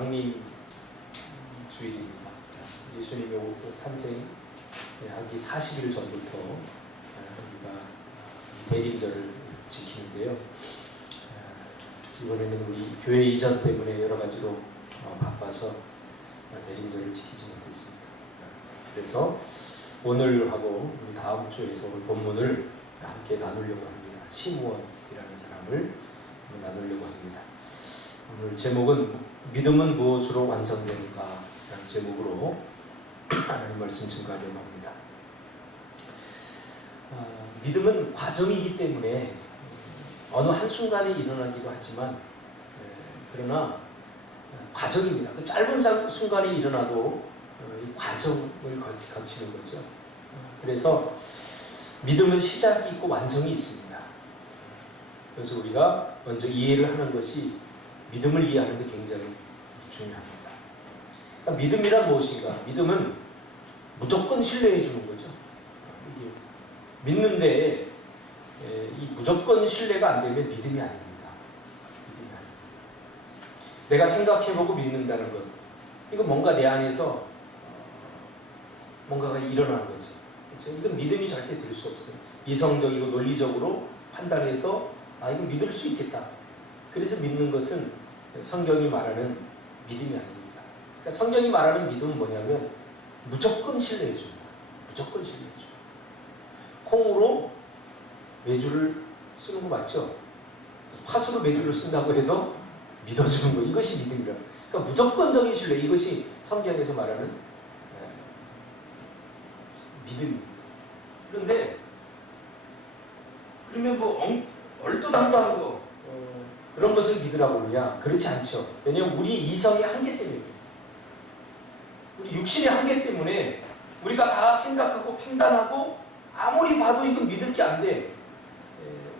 강림 주일입니다. 예수님의 탄생하기 40일 전부터 우리가 대림절을 지키는데요. 이번에는 우리 교회 이전 때문에 여러 가지로 바빠서 대림절을 지키지 못했습니다. 그래서 오늘하고 우리 다음 주에서 오늘 본문을 함께 나누려고 합니다. 시므온이라는 사람을 나누려고 합니다. 오늘 제목은 믿음은 무엇으로 완성되는가 라는 제목으로 하나님 말씀 증거하려고 합니다. 믿음은 과정이기 때문에 어느 한순간에 일어나기도 하지만 그러나 과정입니다. 그 짧은 순간에 일어나도 이 과정을 거치는 거죠. 그래서 믿음은 시작이 있고 완성이 있습니다. 그래서 우리가 먼저 이해를 하는 것이 믿음을 이해하는 데 굉장히 중요합니다. 그러니까 믿음이란 무엇인가? 믿음은 무조건 신뢰해 주는 거죠. 이게 믿는데 이 무조건 신뢰가 안 되면 믿음이 아닙니다. 믿음이 아닙니다. 내가 생각해보고 믿는다는 것, 이건 뭔가 내 안에서 뭔가가 일어나는 거죠. 그렇죠? 이건 믿음이 절대 될 수 없어요. 이성적이고 논리적으로 판단해서 이거 믿을 수 있겠다. 그래서 믿는 것은 성경이 말하는 믿음이 아닙니다. 그러니까 성경이 말하는 믿음은 뭐냐면 무조건 신뢰해 줍니다. 무조건 신뢰해 줍니다. 콩으로 메주를 쓰는 거 맞죠? 팥으로 메주를 쓴다고 해도 믿어주는 거, 이것이 믿음이라. 그러니까 무조건적인 신뢰, 이것이 성경에서 말하는 믿음입니다. 그런데 그러면 뭐 얼토당토한 거 그런 것을 믿으라고 그러냐? 그렇지 않죠. 왜냐하면 우리 이성의 한계 때문에, 우리 육신의 한계 때문에 우리가 다 생각하고 판단하고 아무리 봐도 이건 믿을 게 안 돼.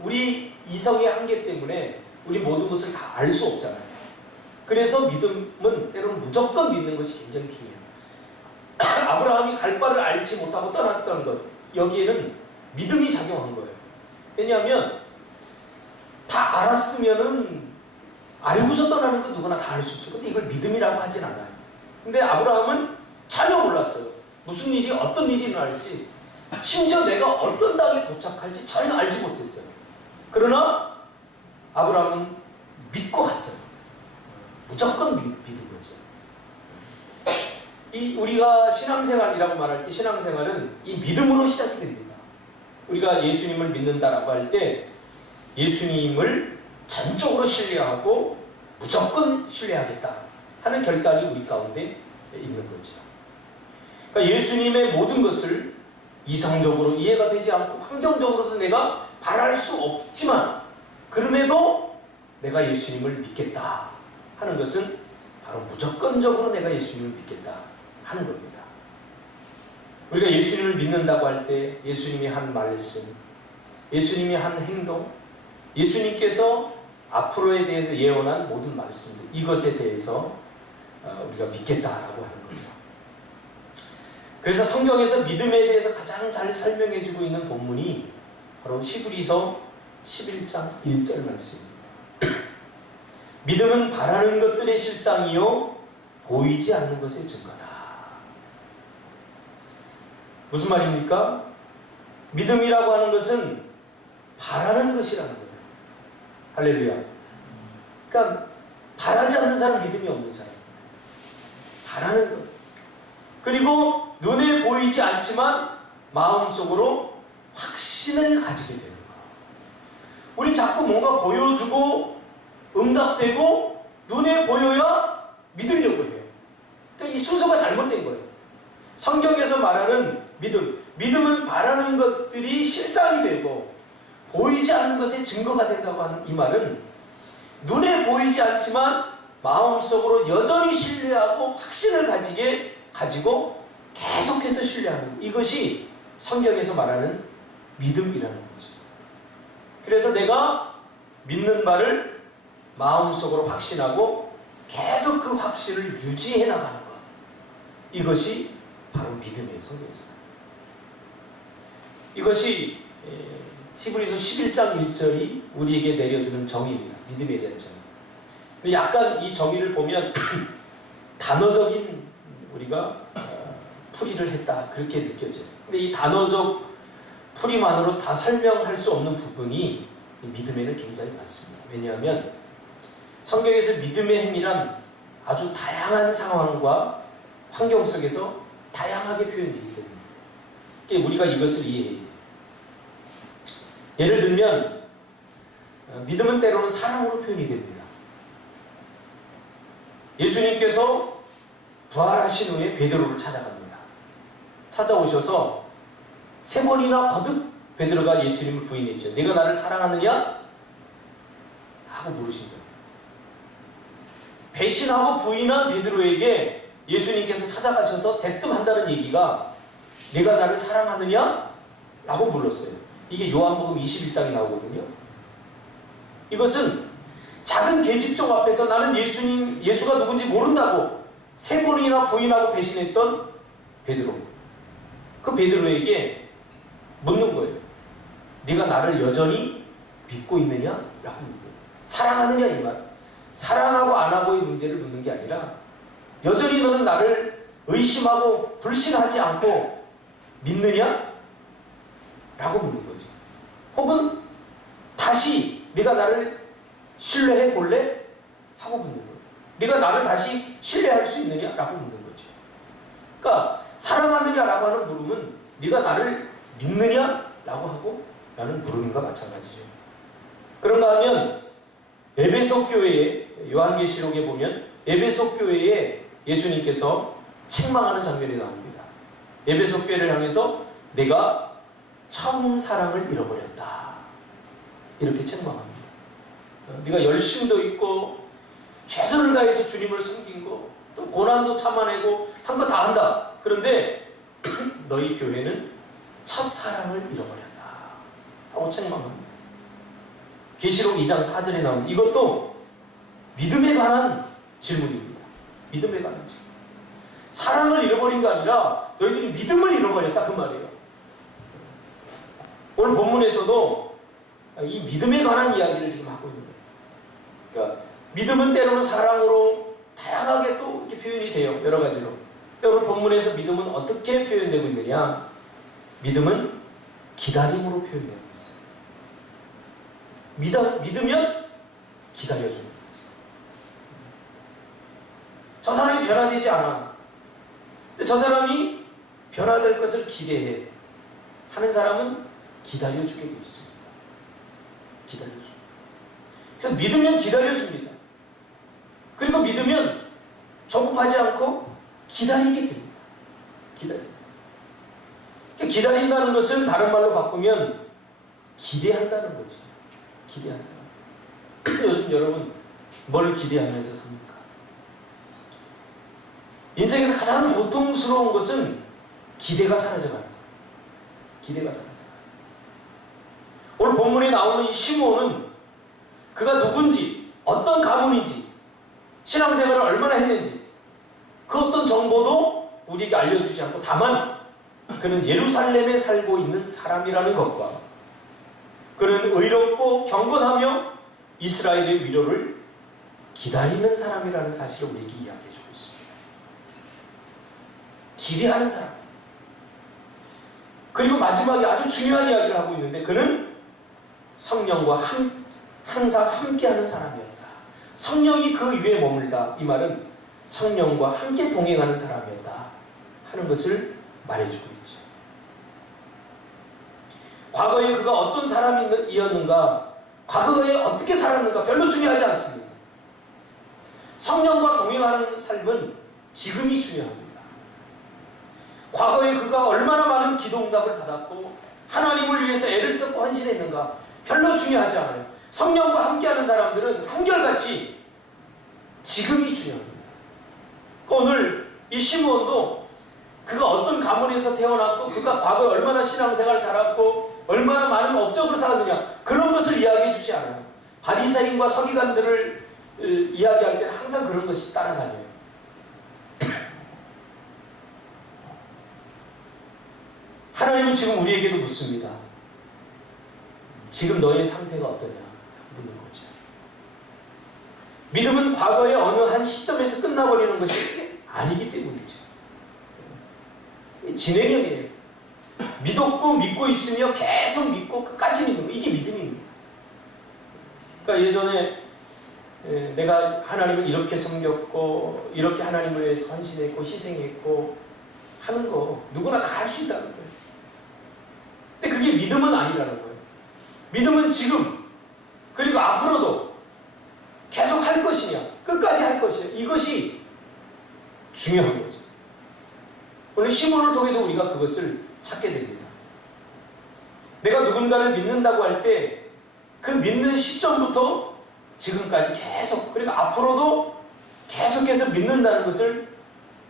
우리 이성의 한계 때문에 우리 모든 것을 다 알 수 없잖아요. 그래서 믿음은 때로는 무조건 믿는 것이 굉장히 중요해요. 아브라함이 갈 바를 알지 못하고 떠났던 것, 여기에는 믿음이 작용한 거예요. 왜냐하면 다 알았으면은 알고서 떠나는 건 누구나 다 알 수 있죠. 근데 이걸 믿음이라고 하진 않아요. 근데 아브라함은 전혀 몰랐어요. 무슨 일이, 어떤 일이 일어날지, 심지어 내가 어떤 땅에 도착할지 전혀 알지 못했어요. 그러나 아브라함은 믿고 갔어요. 무조건 믿은 거죠. 우리가 신앙생활이라고 말할 때 신앙생활은 이 믿음으로 시작이 됩니다. 우리가 예수님을 믿는다라고 할 때 예수님을 전적으로 신뢰하고 무조건 신뢰하겠다 하는 결단이 우리 가운데 있는 거죠. 그러니까 예수님의 모든 것을 이성적으로 이해가 되지 않고 환경적으로도 내가 바랄 수 없지만 그럼에도 내가 예수님을 믿겠다 하는 것은 바로 무조건적으로 내가 예수님을 믿겠다 하는 겁니다. 우리가 예수님을 믿는다고 할 때 예수님이 한 말씀, 예수님이 한 행동, 예수님께서 앞으로에 대해서 예언한 모든 말씀들, 이것에 대해서 우리가 믿겠다라고 하는 거죠. 그래서 성경에서 믿음에 대해서 가장 잘 설명해주고 있는 본문이 바로 히브리서 11장 1절 말씀입니다. 믿음은 바라는 것들의 실상이요 보이지 않는 것의 증거다. 무슨 말입니까? 믿음이라고 하는 것은 바라는 것이라는 거예요. 할렐루야. 그러니까 바라지 않는 사람 믿음이 없는 사람. 바라는 것. 그리고 눈에 보이지 않지만 마음속으로 확신을 가지게 되는 거예요. 우린 자꾸 뭔가 보여주고 응답되고 눈에 보여야 믿으려고 해요. 그러니까 이 순서가 잘못된 거예요. 성경에서 말하는 믿음은 바라는 것들이 실상이 되고 보이지 않는 것의 증거가 된다고 하는 이 말은 눈에 보이지 않지만 마음속으로 여전히 신뢰하고 확신을 가지고 계속해서 신뢰하는, 이것이 성경에서 말하는 믿음이라는 거죠. 그래서 내가 믿는 바를 마음속으로 확신하고 계속 그 확신을 유지해 나가는 것, 이것이 바로 믿음이에요. 성경에서. 이것이 히브리서 11장 1절이 우리에게 내려주는 정의입니다. 믿음에 대한 정의. 근데 약간 이 정의를 보면 단어적인 우리가 풀이를 했다 그렇게 느껴져요. 근데 이 단어적 풀이만으로 다 설명할 수 없는 부분이 믿음에는 굉장히 많습니다. 왜냐하면 성경에서 믿음의 행위란 아주 다양한 상황과 환경 속에서 다양하게 표현되기 때문에 우리가 이것을 이해해야 돼요. 예를 들면 믿음은 때로는 사랑으로 표현이 됩니다. 예수님께서 부활하신 후에 베드로를 찾아갑니다. 찾아오셔서 3번이나 거듭 베드로가 예수님을 부인했죠. 네가 나를 사랑하느냐? 하고 물으신 거예요. 배신하고 부인한 베드로에게 예수님께서 찾아가셔서 대뜸한다는 얘기가 네가 나를 사랑하느냐? 라고 물었어요. 이게 요한복음 21장에 나오거든요. 이것은 작은 계집종 앞에서 나는 예수가 누군지 모른다고 3번이나 부인하고 배신했던 베드로. 그 베드로에게 묻는 거예요. 네가 나를 여전히 믿고 있느냐? 라고 묻는 거예요. 사랑하느냐 이 말. 사랑하고 안 하고의 문제를 묻는 게 아니라 여전히 너는 나를 의심하고 불신하지 않고 믿느냐? 라고 묻는 거죠. 혹은 다시 네가 나를 신뢰해 볼래? 하고 묻는 거예요. 네가 나를 다시 신뢰할 수 있느냐? 라고 묻는 거죠. 그러니까 사랑하느냐라고 하는 물음은 네가 나를 믿느냐? 라고 하고 나는 물음과 마찬가지죠. 그런가 하면 에베소 교회에 요한계시록에 보면 에베소 교회에 예수님께서 책망하는 장면이 나옵니다. 에베소 교회를 향해서 내가 처음 사랑을 잃어버렸다. 이렇게 책망합니다. 네가 열심도 있고 최선을 다해서 주님을 섬긴 거, 또 고난도 참아내고 한 거 다 한다. 그런데 너희 교회는 첫사랑을 잃어버렸다 하고 책망합니다. 계시록 2장 4절에 나오는 이것도 믿음에 관한 질문입니다. 믿음에 관한 질문. 사랑을 잃어버린 게 아니라 너희들이 믿음을 잃어버렸다 그 말이에요. 오늘 본문에서도 이 믿음에 관한 이야기를 지금 하고 있는 거예요. 그러니까 믿음은 때로는 사랑으로 다양하게 또 이렇게 표현이 돼요. 여러 가지로. 근데 오늘 본문에서 믿음은 어떻게 표현되고 있느냐? 믿음은 기다림으로 표현되고 있어요. 믿으면 기다려주는 거죠. 저 사람이 변화되지 않아. 근데 저 사람이 변화될 것을 기대해. 하는 사람은 기다려주게 되어 있습니다. 기다려줍니다. 그래서 믿으면 기다려줍니다. 그리고 믿으면 조급하지 않고 기다리게 됩니다. 기다립니다. 기다린다는 것은 다른 말로 바꾸면 기대한다는 거죠. 기대한다. 요즘 여러분 뭐를 기대하면서 삽니까? 인생에서 가장 고통스러운 것은 기대가 사라져가는 거예요. 기대가 사라져가는 거예요. 오늘 본문에 나오는 이 시므온은 그가 누군지, 어떤 가문인지, 신앙생활을 얼마나 했는지 그 어떤 정보도 우리에게 알려주지 않고 다만 그는 예루살렘에 살고 있는 사람이라는 것과 그는 의롭고 경건하며 이스라엘의 위로를 기다리는 사람이라는 사실을 우리에게 이야기해주고 있습니다. 기대하는 사람. 그리고 마지막에 아주 중요한 이야기를 하고 있는데 그는 성령과 항상 함께하는 사람이었다. 성령이 그 위에 머물다. 이 말은 성령과 함께 동행하는 사람이었다 하는 것을 말해주고 있죠. 과거에 그가 어떤 사람이었는가, 과거에 어떻게 살았는가 별로 중요하지 않습니다. 성령과 동행하는 삶은 지금이 중요합니다. 과거에 그가 얼마나 많은 기도응답을 받았고 하나님을 위해서 애를 썼고 헌신했는가 별로 중요하지 않아요. 성령과 함께하는 사람들은 한결같이 지금이 중요합니다. 오늘 이 시므온도 그가 어떤 가문에서 태어났고 그가 과거에 얼마나 신앙생활을 잘했고 얼마나 많은 업적을 쌓았느냐 그런 것을 이야기해 주지 않아요. 바리새인과 서기관들을 이야기할 때는 항상 그런 것이 따라다녀요. 하나님은 지금 우리에게도 묻습니다. 지금 너의 상태가 어떠냐 묻는 거죠. 믿음은 과거의 어느 한 시점에서 끝나버리는 것이 아니기 때문이죠. 진행형이에요. 믿었고 믿고 있으며 계속 믿고 끝까지 믿는 거, 이게 믿음입니다. 그러니까 예전에 내가 하나님을 이렇게 섬겼고 이렇게 하나님을 위해서 헌신했고 희생했고 하는 거 누구나 다 할 수 있다는 거예요. 근데 그게 믿음은 아니라는 거예요. 믿음은 지금 그리고 앞으로도 계속 할 것이냐, 끝까지 할 것이냐, 이것이 중요한 거죠. 오늘 시몬을 통해서 우리가 그것을 찾게 됩니다. 내가 누군가를 믿는다고 할 때 그 믿는 시점부터 지금까지 계속, 그리고 앞으로도 계속해서 믿는다는 것을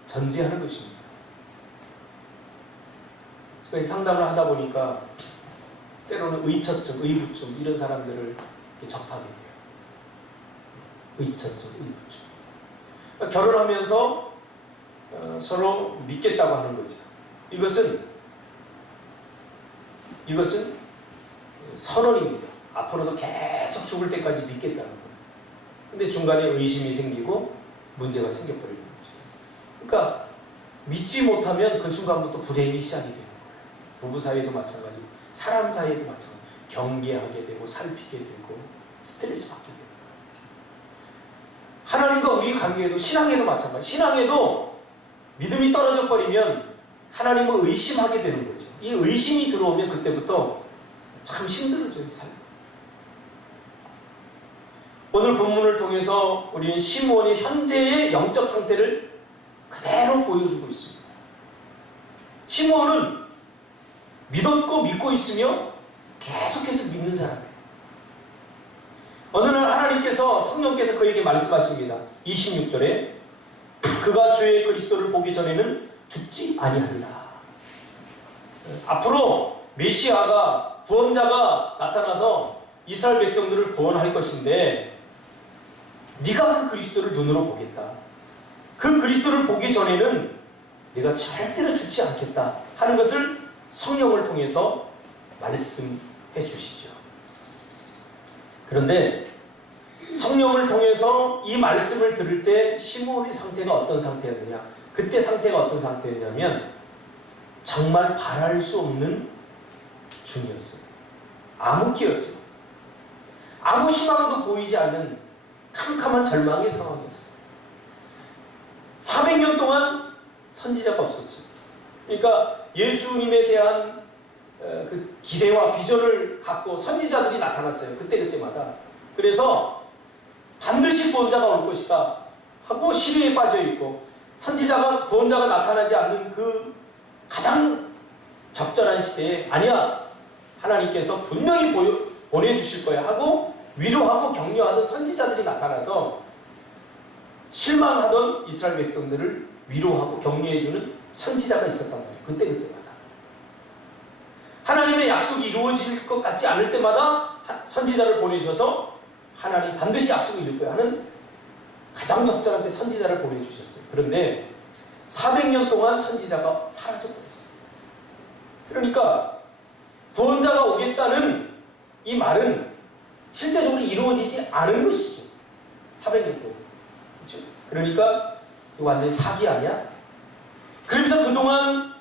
전제하는 것입니다. 제가 상담을 하다 보니까 때로는 의처증, 의부증 이런 사람들을 접하게 돼요. 의처증, 의부증. 그러니까 결혼하면서 서로 믿겠다고 하는 거죠. 이것은 선언입니다. 앞으로도 계속 죽을 때까지 믿겠다는 거예요. 근데 중간에 의심이 생기고 문제가 생겨버리는 거죠. 그러니까 믿지 못하면 그 순간부터 불행이 시작이 되는 거예요. 부부 사이도 마찬가지고 사람 사이도 마찬가지고 경계하게 되고 살피게 되고 스트레스 받게 되는 거예요. 하나님과 우리 관계에도, 신앙에도 마찬가지. 신앙에도 믿음이 떨어져 버리면 하나님을 의심하게 되는 거죠. 이 의심이 들어오면 그때부터 참 힘들어져요, 삶. 오늘 본문을 통해서 우리는 시므온이 현재의 영적 상태를 그대로 보여주고 있습니다. 시므온은 믿었고 믿고 있으며 계속해서 믿는 사람이에요. 어느 날 하나님께서, 성령께서 그에게 말씀하십니다. 26절에 그가 주의 그리스도를 보기 전에는 죽지 아니하리라. 앞으로 메시아가, 구원자가 나타나서 이스라엘 백성들을 구원할 것인데 네가 그 그리스도를 눈으로 보겠다. 그 그리스도를 보기 전에는 네가 절대로 죽지 않겠다 하는 것을 성령을 통해서 말씀해 주시죠. 그런데 성령을 통해서 이 말씀을 들을 때 시므온의 상태가 어떤 상태였느냐, 그때 상태가 어떤 상태였냐면 정말 바랄 수 없는 중이었어요. 암흑기였죠. 아무 희망도 보이지 않는 캄캄한 절망의 상황이었어요. 400년 동안 선지자가 없었죠. 그러니까 예수님에 대한 그 기대와 비전을 갖고 선지자들이 나타났어요. 그때마다. 그래서 반드시 구원자가 올 것이다 하고 시리에 빠져 있고, 구원자가 나타나지 않는 그 가장 적절한 시대에 아니야, 하나님께서 분명히 보내주실 거야 하고 위로하고 격려하던 선지자들이 나타나서 실망하던 이스라엘 백성들을 위로하고 격려해주는 선지자가 있었단 말이에요. 그때마다. 하나님의 약속이 이루어질 것 같지 않을 때마다 선지자를 보내셔서 하나님 반드시 약속을 이룰 거야 하는 가장 적절한 때 선지자를 보내주셨어요. 그런데 400년 동안 선지자가 사라져버렸어요. 그러니까 구원자가 오겠다는 이 말은 실제적으로 이루어지지 않은 것이죠. 400년 동안. 그렇죠? 그러니까 이거 완전히 사기 아니야? 그러면서 그동안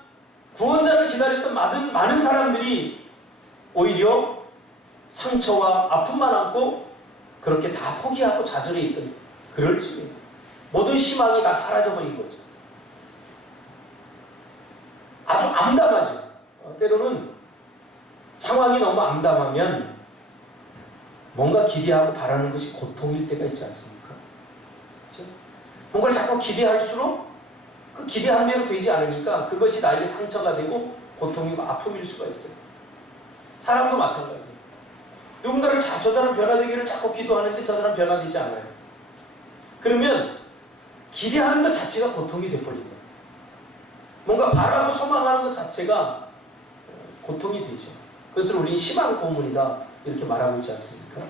구원자를 기다렸던 많은 사람들이 오히려 상처와 아픔만 안고 그렇게 다 포기하고 좌절해 있던 그럴 즈음에 모든 희망이 다 사라져버린 거죠. 아주 암담하죠. 때로는 상황이 너무 암담하면 뭔가 기대하고 바라는 것이 고통일 때가 있지 않습니까? 그렇죠? 뭔가를 자꾸 기대할수록 그 기대한 대로 되지 않으니까 그것이 나에게 상처가 되고 고통이고 아픔일 수가 있어요. 사람도 마찬가지예요. 누군가를 저 사람 변화되기를 자꾸 기도하는데 저 사람 변화되지 않아요. 그러면 기대하는 것 자체가 고통이 돼버린 거예요. 뭔가 바라고 소망하는 것 자체가 고통이 되죠. 그것을 우리 희망 고문이다 이렇게 말하고 있지 않습니까?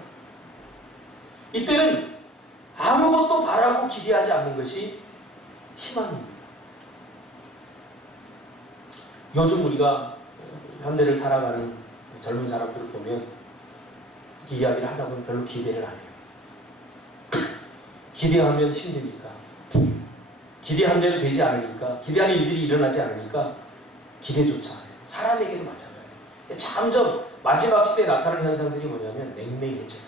이때는 아무것도 바라고 기대하지 않는 것이 희망입니다. 요즘 우리가 현대를 살아가는 젊은 사람들을 보면 이렇게 이야기를 하다 보면 별로 기대를 안 해요. 기대하면 힘드니까. 기대한 대로 되지 않으니까, 기대하는 일들이 일어나지 않으니까 기대조차 안 해요. 사람에게도 마찬가지예요. 점점 마지막 시대에 나타나는 현상들이 뭐냐면 냉랭해져요.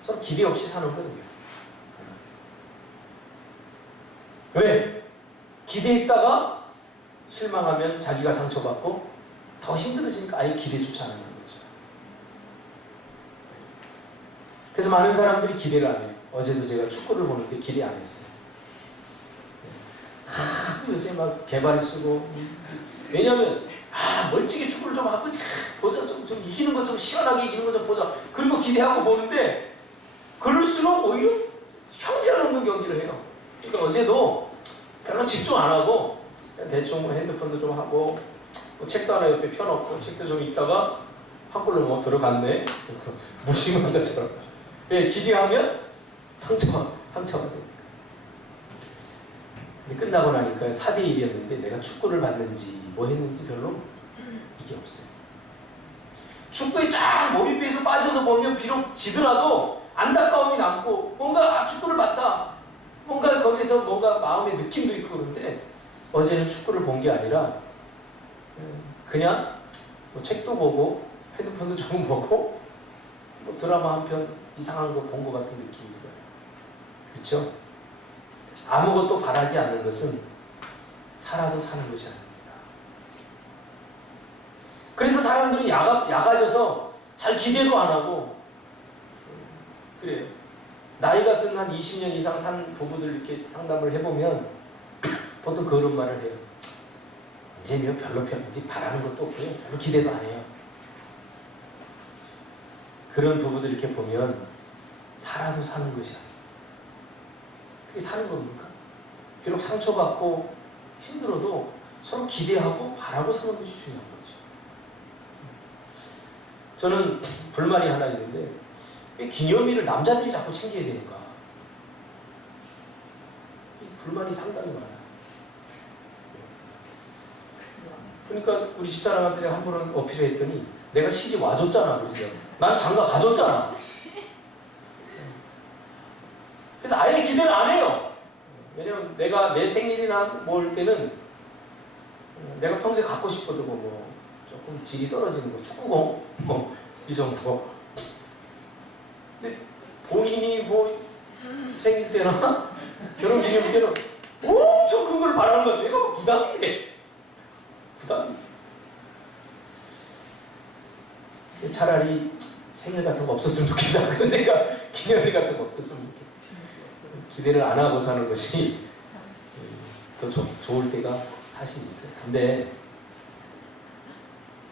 서로 기대 없이 사는 거예요. 왜? 기대했다가 실망하면 자기가 상처받고 더 힘들어지니까 아예 기대조차 안 하는 거죠. 그래서 많은 사람들이 기대를 안 해요. 어제도 제가 축구를 보는데 기대 안 했어요. 또 요새 막 개발이 쓰고, 왜냐면 멀찍이 축구를 좀 하고 보자, 좀 이기는 거 좀 시원하게 이기는 거 좀 보자, 그리고 기대하고 보는데 그럴수록 오히려 형편없는 경기를 해요. 그래서 어제도 별로 집중 안 하고 그냥 대충 뭐 핸드폰도 좀 하고 뭐 책도 하나 옆에 펴놓고 책도 좀 읽다가 한 골로 뭐 들어갔네, 무심한 것처럼. 예, 기대하면 상처가 돼요. 근데 끝나고 나니까 4대1이었는데 내가 축구를 봤는지 뭐 했는지 별로 이게 없어요. 축구에 쫙 몰입해서 빠져서 보면 비록 지더라도 안타까움이 남고 뭔가 축구를 봤다, 뭔가 거기서 뭔가 마음의 느낌도 있고. 그런데 어제는 축구를 본 게 아니라 그냥 뭐 책도 보고 핸드폰도 조금 보고 뭐 드라마 한 편 이상한 거 본 것 같은 느낌이 들어요. 그렇죠? 아무것도 바라지 않는 것은 살아도 사는 것이 아닙니다. 그래서 사람들은 야가져서 잘 기대도 안 하고 그래요. 나이가 든 한 20년 이상 산 부부들 이렇게 상담을 해보면 보통 그런 말을 해요. 이제 뭐 별로 바라는 것도 없고요, 별로 기대도 안 해요. 그런 부부들 이렇게 보면 살아도 사는 것이 아니에요. 그게 사는 겁니까? 비록 상처받고 힘들어도 서로 기대하고 바라고 사는 것이 중요한 거죠. 저는 불만이 하나 있는데 왜 기념일을 남자들이 자꾸 챙겨야 되는가? 이 불만이 상당히 많아요. 그러니까 우리 집사람한테 한 번은 어필했더니 내가 시집 와줬잖아. 그래서 난 장가 가줬잖아. 그래서 아예 기대를 안 해요. 왜냐면 내가 내 생일이나 뭐 할 때는 내가 평소에 갖고 싶어도 뭐 조금 질이 떨어지는 거, 축구공 뭐 이 정도. 근데 본인이 뭐 생일 때나 결혼기념 때는 엄청 큰 걸 바라는 거야. 내가 부담이 돼. 부담이. 차라리 생일 같은 거 없었으면 좋겠다, 그런 생각. 기념일 같은 거 없었으면 좋겠다. 기대를 안 하고 사는 것이 더 좋을 때가 사실 있어요. 근데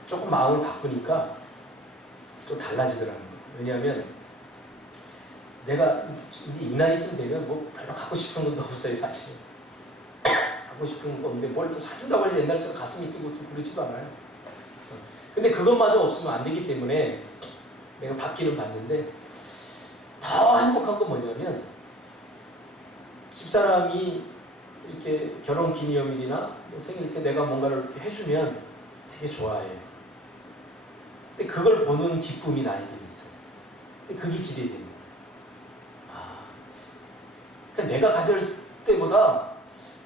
조금 마음을 바꾸니까 또 달라지더라고요. 왜냐하면 내가 이 나이쯤 되면 뭐 별로 갖고 싶은 것도 없어요, 사실. 갖고 싶은 거 없는데 뭘 또 사준다고 해서 옛날처럼 가슴이 뛰고 또 그러지도 않아요. 근데 그것마저 없으면 안 되기 때문에 내가 받기는 받는데 더 행복한 건 뭐냐면 집사람이 이렇게 결혼 기념일이나 생일 때 내가 뭔가를 이렇게 해주면 되게 좋아해요. 근데 그걸 보는 기쁨이 나에게 있어요. 근데 그게 기대되는 거예요. 그러니까 내가 가졌을 때보다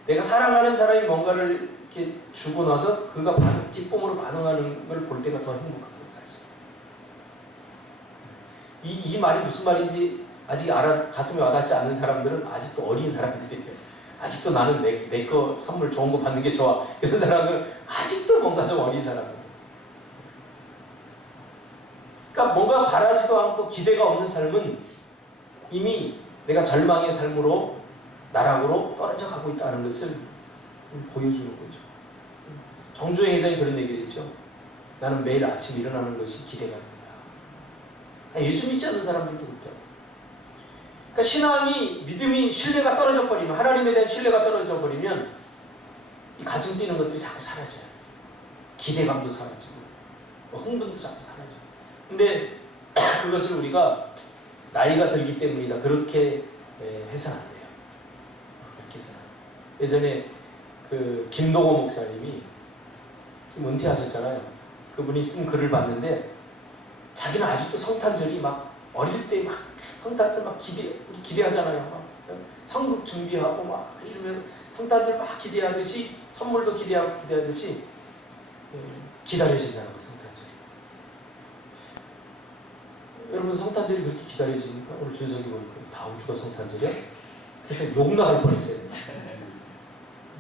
내가 사랑하는 사람이 뭔가를 이렇게 주고 나서 그가 기쁨으로 반응하는 걸 볼 때가 더 행복한 거예요, 사실. 이 말이 무슨 말인지 아직 가슴에 와닿지 않는 사람들은 아직도 어린 사람들이에요. 아직도 나는 내 거 선물 좋은 거 받는 게 좋아, 이런 사람은 아직도 뭔가 좀 어린 사람이에요. 그러니까 뭔가 바라지도 않고 기대가 없는 삶은 이미 내가 절망의 삶으로 나락으로 떨어져 가고 있다는 것을 보여주는 거죠. 정주행 회장이 그런 얘기를 했죠. 나는 매일 아침 일어나는 것이 기대가 된다. 예수 믿지 않는 사람들도 그렇죠. 그러니까 신앙이, 믿음이, 신뢰가 떨어져 버리면, 하나님에 대한 신뢰가 떨어져 버리면 이 가슴 뛰는 것들이 자꾸 사라져요. 기대감도 사라지고 흥분도 자꾸 사라져요. 근데 그것을 우리가 나이가 들기 때문이다, 그렇게 해서는 안 돼요. 그렇게 해서는. 예전에 그 김동호 목사님이 은퇴하셨잖아요. 그분이 쓴 글을 봤는데 자기는 아직도 성탄절이 막 어릴 때 막 성탄절 막 기대하잖아요. 막 성극 준비하고 막 이러면서 성탄절 막 기대하듯이 선물도 기대하듯이 기다려진다는 거예요. 성탄절이. 여러분 성탄절이 그렇게 기다려지니까 오늘 준석이 보니까 다음 주가 성탄절이야? 그래서 욕도 할 뻔했어요.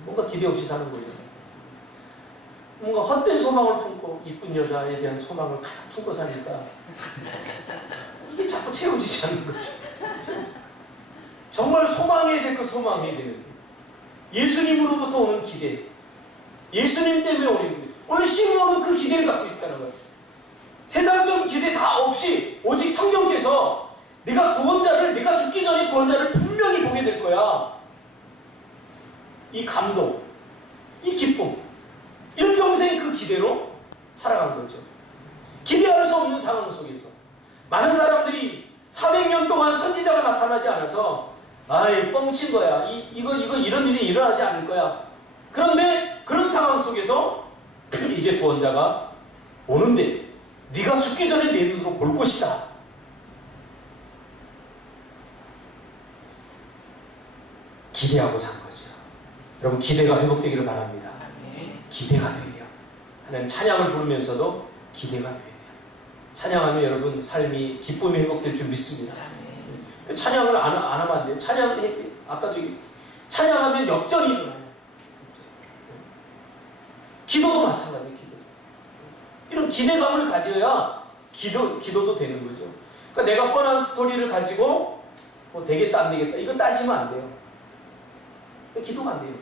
뭔가 기대 없이 사는 거예요. 뭔가 헛된 소망을 품고 이쁜 여자에 대한 소망을 가득 품고 사니까 이게 자꾸 채워지지 않는 거지. 정말 소망해야 될 거 소망해야 되는 거예요. 예수님으로부터 오는 기대, 예수님 때문에 오는 기대. 오늘 시므온은 그 기대를 갖고 있다는 거예요. 세상적인 기대 다 없이 오직 성령께서 내가 죽기 전에 구원자를 분명히 보게 될 거야. 이 감동, 이 기쁨, 일평생 그 기대로 살아간 거죠. 기대할 수 없는 상황 속에서 많은 사람들이 400년 동안 선지자가 나타나지 않아서 아이 뻥친 거야. 이거 이런 일이 일어나지 않을 거야. 그런데 그런 상황 속에서 이제 구원자가 오는데 네가 죽기 전에 내 눈으로 볼 것이다. 기대하고 산 거죠. 여러분 기대가 회복되기를 바랍니다. 기대가 돼야 돼요. 하나님 찬양을 부르면서도 기대가 돼야 돼요. 찬양하면 여러분 삶이 기쁨이 회복될 줄 믿습니다. 찬양을 안 하면 안 돼요. 찬양을 아까도 찬양하면 역전이 일어나요. 기도도 마찬가지예요. 기도. 이런 기대감을 가져야 기도도 되는 거죠. 그러니까 내가 뻔한 스토리를 가지고 뭐 되겠다 안 되겠다 이거 따지면 안 돼요. 기도가 안 돼요.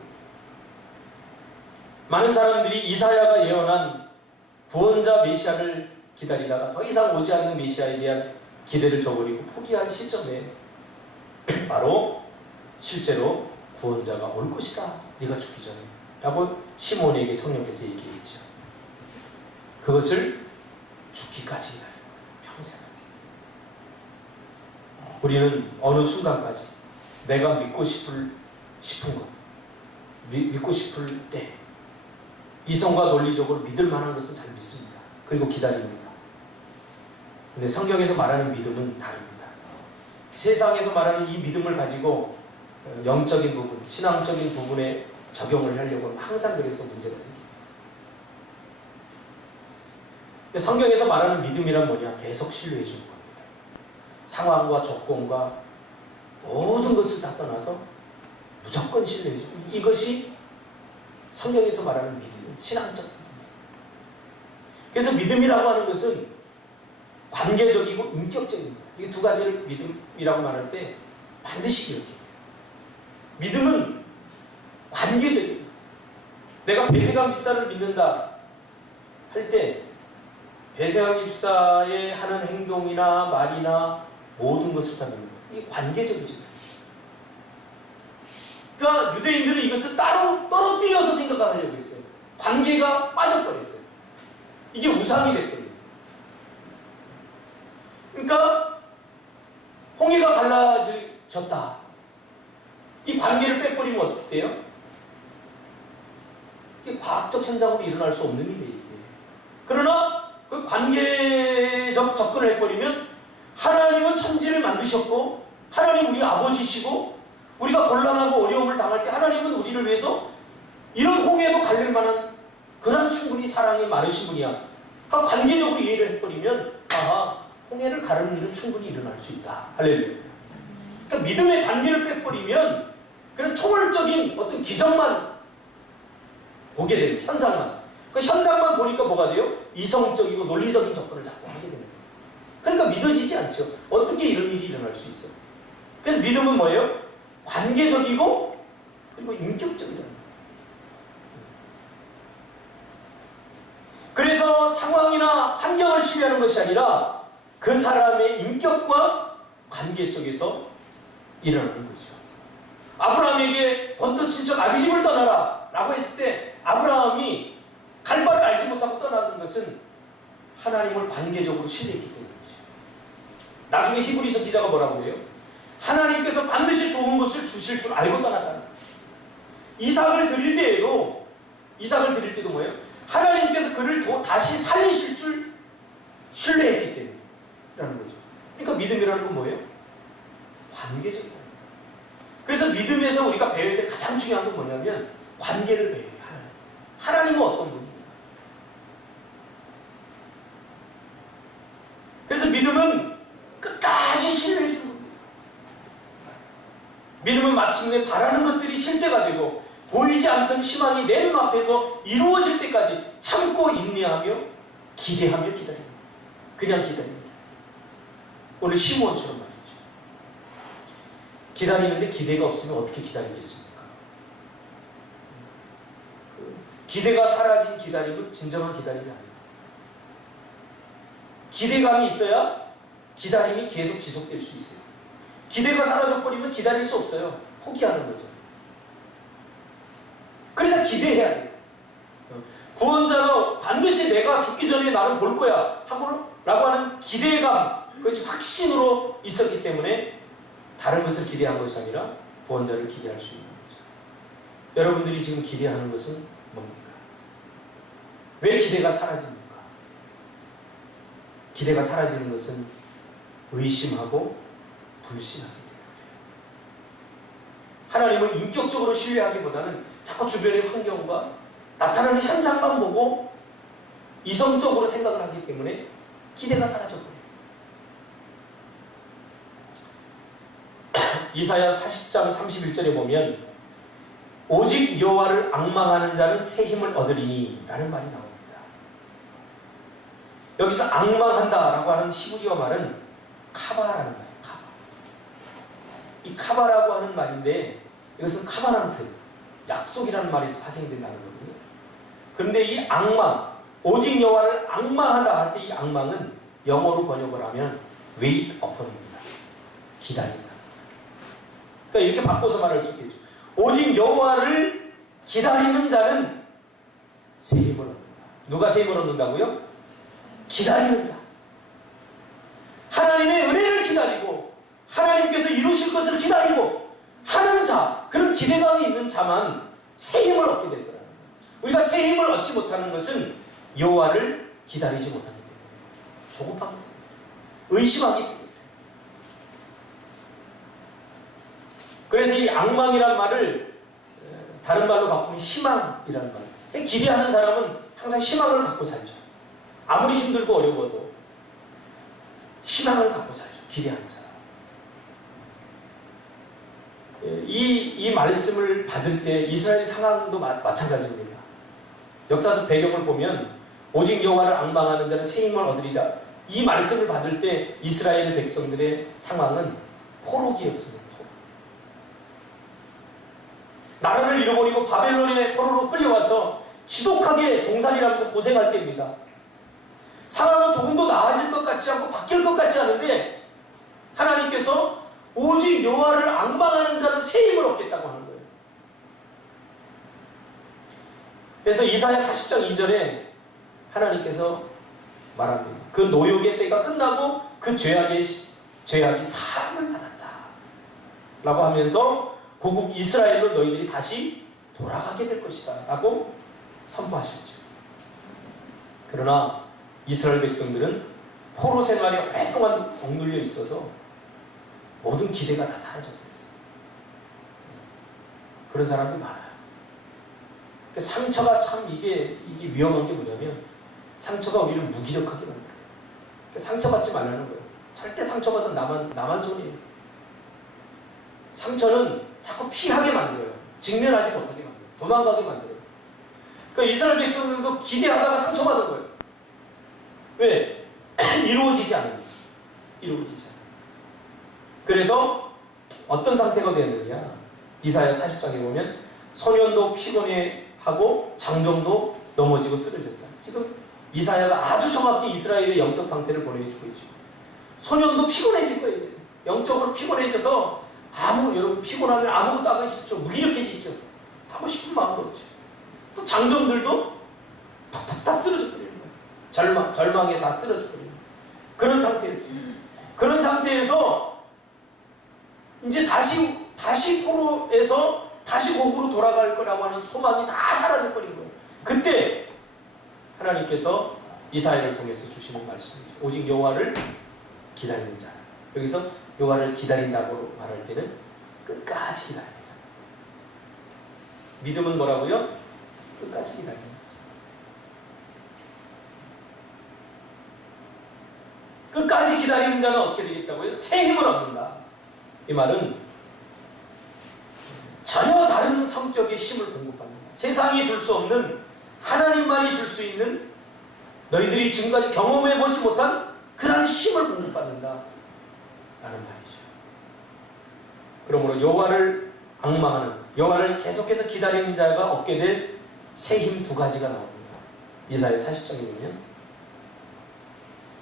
많은 사람들이 이사야가 예언한 구원자 메시아를 기다리다가 더 이상 오지 않는 메시아에 대한 기대를 저버리고 포기한 시점에 바로 실제로 구원자가 올 것이다. 네가 죽기 전에 라고 시므온에게 성령께서 얘기했죠. 그것을 죽기까지 기다릴 거예요. 평생. 우리는 어느 순간까지 내가 믿고 싶은 것, 믿고 싶을 때 이성과 논리적으로 믿을 만한 것은 잘 믿습니다. 그리고 기다립니다. 근데 성경에서 말하는 믿음은 다릅니다. 세상에서 말하는 이 믿음을 가지고 영적인 부분, 신앙적인 부분에 적용을 하려고 하면 항상 그래서 문제가 생깁니다. 성경에서 말하는 믿음이란 뭐냐? 계속 신뢰해 주는 겁니다. 상황과 조건과 모든 것을 다 떠나서 무조건 신뢰해 주고 이것이 성경에서 말하는 믿음이에요. 신앙적 믿음. 그래서 믿음이라고 하는 것은 관계적이고 인격적인 거예요. 이 두 가지를 믿음이라고 말할 때 반드시 기억해요. 믿음은 관계적이에요. 내가 배세강 집사를 믿는다 할 때 배세강 집사의 하는 행동이나 말이나 모든 것을 다 믿는 거예요. 이게 관계적이죠. 그러니까 유대인들은 이것을 따로 떨어뜨려서 생각하려고 했어요. 관계가 빠져버렸어요. 이게 우상이 됐거든요. 그러니까 홍해가 갈라졌다. 이 관계를 빼버리면 어떻게 돼요? 이게 과학적 현상으로 일어날 수 없는 일이에요. 그러나 그 관계적 접근을 해버리면 하나님은 천지를 만드셨고 하나님 우리 아버지시고 우리가 곤란하고 어려움을 당할 때 하나님은 우리를 위해서 이런 홍해도 갈릴 만한 그런 충분히 사랑이 많으신 분이야. 관계적으로 이해를 해버리면 홍해를 가르는 일은 충분히 일어날 수 있다. 할렐루야. 그러니까 믿음의 관계를 빼버리면 그런 초월적인 어떤 기적만 보게 되는 현상만. 그 현상만 보니까 뭐가 돼요? 이성적이고 논리적인 접근을 자꾸 하게 되는 거예요. 그러니까 믿어지지 않죠. 어떻게 이런 일이 일어날 수 있어? 그래서 믿음은 뭐예요? 관계적이고 그리고 인격적이라는 거예요. 그래서 상황이나 환경을 신뢰하는 것이 아니라 그 사람의 인격과 관계 속에서 일어나는 거죠. 아브라함에게 본토 친척 아비 집을 떠나라 라고 했을 때 아브라함이 갈 바를 알지 못하고 떠나는 것은 하나님을 관계적으로 신뢰했기 때문이죠. 나중에 히브리서 기자가 뭐라고 해요? 하나님께서 반드시 좋은 것을 주실 줄 알고 떠났다. 이삭을 드릴 때도 뭐예요? 하나님께서 그를 다시 살리실 줄 신뢰했기 때문에 라는 거죠. 그러니까 믿음이라는 건 뭐예요? 관계적이에요. 그래서 믿음에서 우리가 배울 때 가장 중요한 건 뭐냐면 관계를 배워요. 하나님은 어떤 분이냐. 그래서 믿음은 끝까지 신뢰해 주는 겁니다. 믿음은 마침내 바라는 것들이 실제가 되고 보이지 않던 희망이 내 눈앞에서 이루어질 때까지 참고 인내하며 기대하며 기다립니다. 그냥 기다립니다. 오늘 시므온처럼 말이죠. 기다리는데 기대가 없으면 어떻게 기다리겠습니까? 기대가 사라진 기다림은 진정한 기다림이 아닙니다. 기대감이 있어야 기다림이 계속 지속될 수 있어요. 기대가 사라져버리면 기다릴 수 없어요. 포기하는 거죠. 그래서 기대해야 돼요. 구원자가 반드시 내가 죽기 전에 나를 볼 거야 라고 하는 기대감, 그것이 확신으로 있었기 때문에 다른 것을 기대한 것이 아니라 구원자를 기대할 수 있는 거죠. 여러분들이 지금 기대하는 것은 뭡니까? 왜 기대가 사라집니까? 기대가 사라지는 것은 의심하고 불신하기 때문에 하나님을 인격적으로 신뢰하기보다는 자꾸 주변의 환경과 나타나는 현상만 보고 이성적으로 생각을 하기 때문에 기대가 사라져버려요. 이사야 40장 31절에 보면 오직 여호와를 앙망하는 자는 새 힘을 얻으리니 라는 말이 나옵니다. 여기서 앙망한다 라고 하는 히브리어 말은 카바라는 말이에요. 카바. 이 카바라고 하는 말인데 이것은 카바난트, 약속이라는 말에서 파생된다는 거거든요. 그런데 이 앙망, 오직 여호와를 앙망한다 할 때 이 앙망은 영어로 번역을 하면 wait upon입니다. 기다린다. 그러니까 이렇게 바꿔서 말할 수 있겠죠. 오직 여호와를 기다리는 자는 새 힘을 얻는다. 누가 새 힘을 얻는다고요? 기다리는 자. 하나님의 은혜를 기다리고 하나님께서 이루실 것을 기다리고 하는 자, 그런 기대감이 있는 자만 새 힘을 얻게 될 거라는 거예요. 우리가 새 힘을 얻지 못하는 것은 여호와를 기다리지 못하기 때문에, 조급하기 때문에, 의심하기 때문에. 그래서 이 앙망이라는 말을 다른 말로 바꾸면 희망이라는 말. 기대하는 사람은 항상 희망을 갖고 살죠. 아무리 힘들고 어려워도 희망을 갖고 살죠. 기대하는 사람. 이 말씀을 받을 때 이스라엘 상황도 마찬가지입니다. 역사적 배경을 보면 오직 여호와를 앙망하는 자는 새 힘을 얻으리라. 이 말씀을 받을 때 이스라엘 백성들의 상황은 포로기였습니다. 나라를 잃어버리고 바벨론의 포로로 끌려와서 지독하게 종살이라면서 고생할 때입니다. 상황은 조금도 나아질 것 같지 않고 바뀔 것 같지 않은데 하나님께서 오직 여호와를 앙망하는 자는 새 힘을 얻겠다고 하는 거예요. 그래서 이사야 40장 2절에 하나님께서 말합니다. 그 노역의 때가 끝나고 그 죄악이 사함을 받았다 라고 하면서 고국 이스라엘로 너희들이 다시 돌아가게 될 것이다 라고 선포하셨죠. 그러나 이스라엘 백성들은 포로 생활에 오랫동안 억눌려 있어서 모든 기대가 다 사라져버렸어요. 그런 사람들이 많아요. 상처가 참 이게 위험한 게 뭐냐면 상처가 우리를 무기력하게 만들어요. 상처받지 말라는 거예요. 절대 상처받은 나만 손이에요. 상처는 자꾸 피하게 만들어요. 직면하지 못하게 만들어요. 도망가게 만들어요. 그러니까 이스라엘 백성들도 기대하다가 상처받은 거예요. 왜? 이루어지지 않으니까. 이루어지지 않아요. 그래서 어떤 상태가 되었느냐? 이사야 40장에 보면 소년도 피곤해하고 장정도 넘어지고 쓰러졌다. 지금 이사야가 아주 정확히 이스라엘의 영적 상태를 보내주고 있죠. 소년도 피곤해질 거예요. 영적으로 피곤해져서 여러분 피곤하면 아무것도 하기 싫죠. 무기력해지죠. 하고 싶은 마음도 없죠. 또 장정들도 탁탁 다 쓰러져 버리는 거예요. 절망에 다 쓰러져 버리는 거예요. 그런 상태였어요. 그런 상태에서 이제 다시 포로에서 다시 고국으로 돌아갈 거라고 하는 소망이 다 사라져 버린 거예요. 그때 하나님께서 이사야를 통해서 주시는 말씀이죠. 오직 여호와를 기다리는 자. 여기서 여호와를 기다린다고 말할 때는 끝까지 기다려야 되죠. 믿음은 뭐라고요? 끝까지 기다려야 돼요. 끝까지 기다리는 자는 어떻게 되겠다고요? 새 힘을 얻는다. 이 말은 전혀 다른 성격의 힘을 공급합니다. 세상이 줄 수 없는 하나님만이 줄 수 있는 너희들이 지금까지 경험해보지 못한 그런 힘을 공급받는다 라는 말이죠. 그러므로 여호와를 앙망하는, 여호와를 계속해서 기다리는 자가 얻게 될 새 힘 두 가지가 나옵니다. 이사야 40장에 보면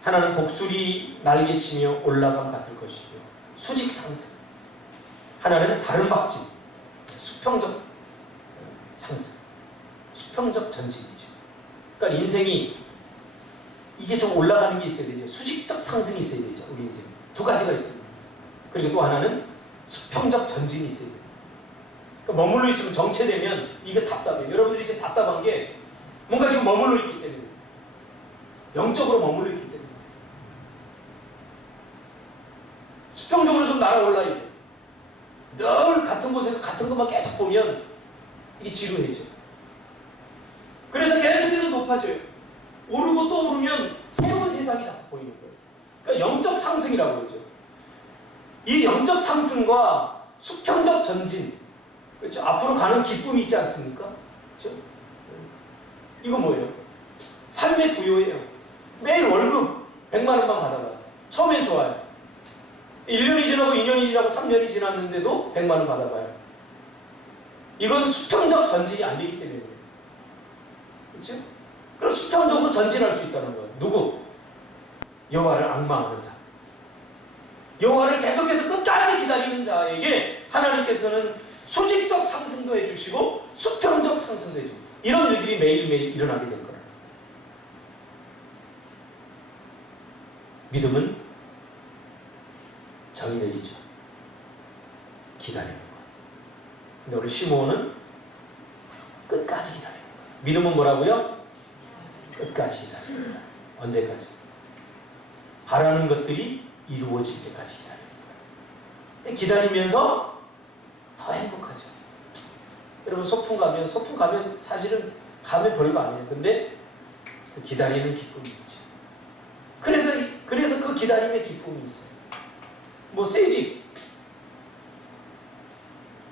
하나는 독수리 날개치며 올라감 같을 것이고 수직 상승, 하나는 다른 박진, 수평적 상승, 수평적 전진이죠. 그러니까 인생이 이게 좀 올라가는 게 있어야 되죠. 수직적 상승이 있어야 되죠. 우리 인생 두 가지가 있어요. 그리고 또 하나는 수평적 전진이 있어야 돼요. 그러니까 머물러 있으면 정체되면 이게 답답해요. 여러분들이 이제 답답한 게 뭔가 지금 머물러 있기 때문에, 영적으로 머물러 있기 때문에 수평적으로 좀 날아올라야 돼요. 늘 같은 곳에서 같은 것만 계속 보면 이게 지루해져. 그래서 계속해서 높아져요. 오르고 또 오르면 새로운 세상이 자꾸 보이는 거예요. 그러니까 영적 상승이라고 그러죠. 이 영적 상승과 수평적 전진, 그렇죠? 앞으로 가는 기쁨이 있지 않습니까? 그렇죠? 이거 뭐예요? 삶의 부여예요. 매일 월급 100만 원만 받아봐요. 처음엔 좋아요. 1년이 지나고 2년이 지나고 3년이 지났는데도 100만 원 받아봐요. 이건 수평적 전진이 안 되기 때문에 그래요. 그렇죠? 그럼 수평적으로 전진할 수 있다는 거예요. 누구? 여호와를 앙망하는 자. 여호와를 계속해서 끝까지 기다리는 자에게 하나님께서는 수직적 상승도 해주시고 수평적 상승도 해주고 이런 일들이 매일매일 일어나게 될 거예요. 믿음은 정이 내리죠. 기다리는 거예요. 근데 우리 시므온은 끝까지 기다리는 거예요. 믿음은 뭐라고요? 끝까지 기다리는 거예요. 언제까지? 바라는 것들이 이루어질 때까지 기다리는 거예요. 기다리면서 더 행복하죠. 여러분 소풍 가면 사실은 가면 별거 아니에요. 근데 그 기다리는 기쁨이 있죠. 그래서 그 기다림의 기쁨이 있어요. 뭐 세지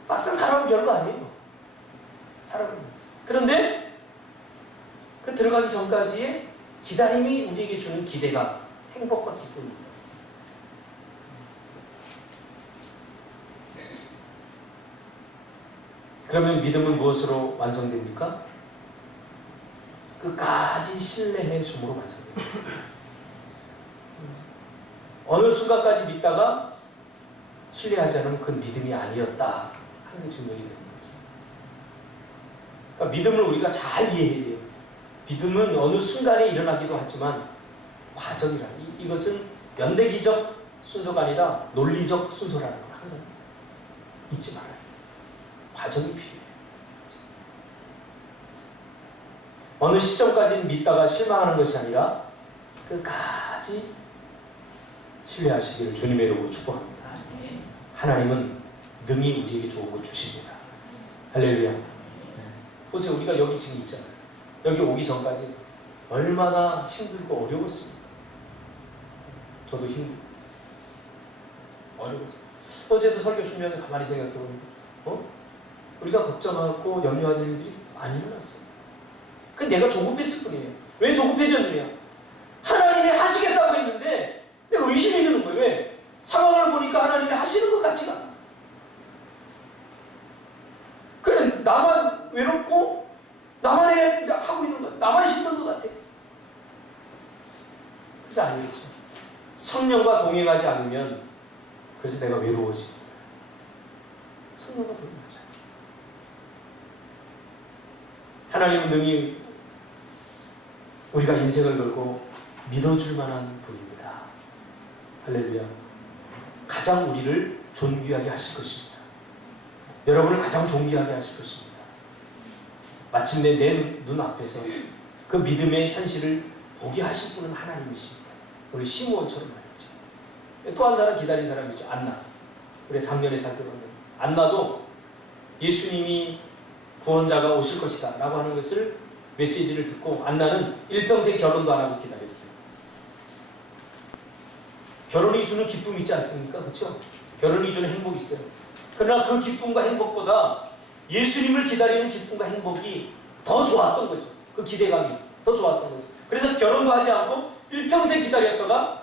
막상 살아보면 별거 아니에요. 살아보면. 그런데 그 들어가기 전까지의 기다림이 우리에게 주는 기대감, 행복과 기쁨입니다. 그러면 믿음은 무엇으로 완성됩니까? 끝까지 신뢰해 줌으로 완성됩니다. 어느 순간까지 믿다가 신뢰하지 않으면 그건 믿음이 아니었다 하는 게 증명이 되는 거죠. 그러니까 믿음을 우리가 잘 이해해야 돼요. 믿음은 어느 순간에 일어나기도 하지만 과정이라. 이것은 연대기적 순서가 아니라 논리적 순서라는 걸 항상 잊지 말아요. 과정이 필요해요. 어느 시점까지는 믿다가 실망하는 것이 아니라 끝까지 신뢰하시기를 주님의 이름으로 축복합니다. 하나님은 능히 우리에게 좋은 것 주십니다. 할렐루야. 보세요. 우리가 여기 지금 있잖아요. 여기 오기 전까지 얼마나 힘들고 어려웠습니까? 저도 힘들고 어려웠어요. 어제도 설교 준비하면서 가만히 생각해보니까 우리가 걱정하고 염려하는 일들이 안 일어났어요. 그 내가 조급했을 뿐이에요. 왜 조급해졌느냐? 하나님이 하시겠다고 했는데 내가 의심이 드는 거예요. 왜? 상황을 보니까 하나님이 하시는 것 같지가 않아. 그래 나만 외롭고 나만 하고 있는 것, 나만 힘든 것 같아. 그게 아니겠죠. 성령과 동행하지 않으면 그래서 내가 외로워지고 성령과 동행하자. 하나님은 능히 우리가 인생을 걸고 믿어줄 만한 분입니다. 할렐루야. 가장 우리를 존귀하게 하실 것입니다. 여러분을 가장 존귀하게 하실 것입니다. 마침내 내 눈앞에서 그 믿음의 현실을 보게 하실 분은 하나님이십니다. 우리 시므온처럼 말이죠. 또 한 사람 기다린 사람이죠. 안나. 우리가 작년에 살펴봤는데 안나도 예수님이 구원자가 오실 것이다 라고 하는 것을 메시지를 듣고 안나는 일평생 결혼도 안 하고 기다렸어요. 결혼이 주는 기쁨이 있지 않습니까? 그렇죠? 결혼이 주는 행복이 있어요. 그러나 그 기쁨과 행복보다 예수님을 기다리는 기쁨과 행복이 더 좋았던 거죠. 그 기대감이 더 좋았던 거죠. 그래서 결혼도 하지 않고 일평생 기다렸다가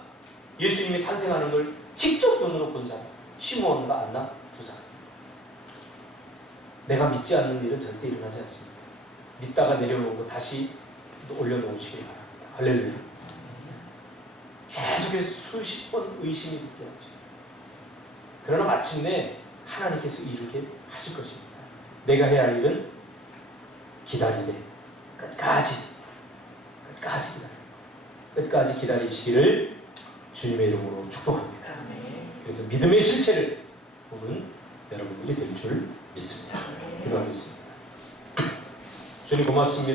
예수님이 탄생하는 걸 직접 눈으로 본 사람, 시므온과 안나 두 사람. 내가 믿지 않는 일은 절대 일어나지 않습니다. 믿다가 내려놓고 다시 올려놓으시길 바랍니다. 할렐루야. 계속해서 수십 번 의심이 듣게 하죠. 그러나 마침내 하나님께서 이루게 하실 것입니다. 내가 해야 할 일은 기다리되 끝까지 기다려. 끝까지 기다리시기를 주님의 이름으로 축복합니다. 그래서 믿음의 실체를 보는 여러분들이 될 줄 믿습니다. 기도하겠습니다. 주님 고맙습니다.